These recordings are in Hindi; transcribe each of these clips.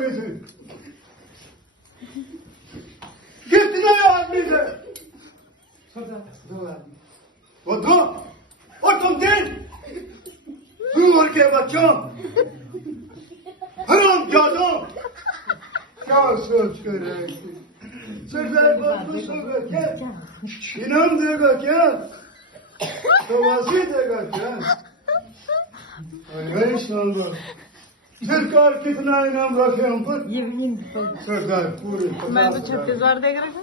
आदमी से, कितने आदमी से? वो दो, और तुम दिन दूर के बच्चों, हराम जादों, क्या सोच कर रहे थे? सरदार बहुत खुश होगा क्या? इनाम देगा क्या? तवासी देगा क्या? अरे शानदार, सरकार कितना इनाम रखे हम पर? सरदार पूरे मैं तो 36 देख रहा था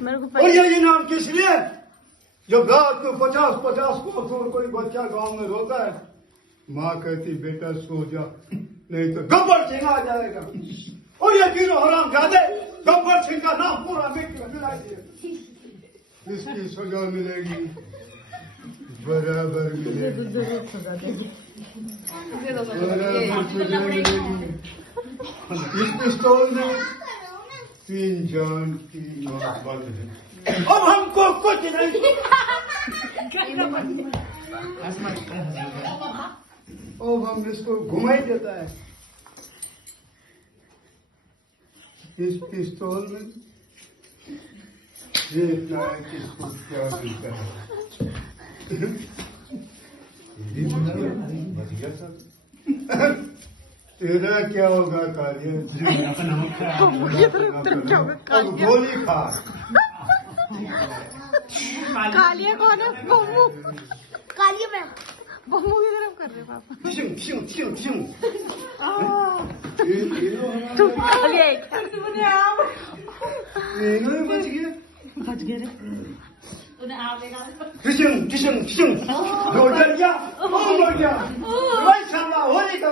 मेरे को और ये इनाम किस लिए? जब रात में 50-50 को कोई बच्चा गांव में रोता है, माँ कहती बेटा सो जा, नहीं तो गब्बर सिंह आ जाएगा। और ये तीनों हराम जादे गब्बर सिंह का नाम पूरा मिट्टी में मिला दिए। इसकी सजा मिलेगी, बराबर मिलेगी, बराबर सजा मिलेगी। इस पिस्तौल में 3 जान की मौत बंद है। अब हमको कुछ नहीं, अब हम इसको घुमाई देता है। इस पिस्तौल में देखना है किसको क्या मिलता है। तेरा क्या होगा कालिया? अब गोली खा। कालिया कौन है? बम्बू कालिया में बम्बू की तरफ कर रहे पापा। तू कालिया है क्या? बच गया, बच गए रे। मर गया, वही शानदार होली का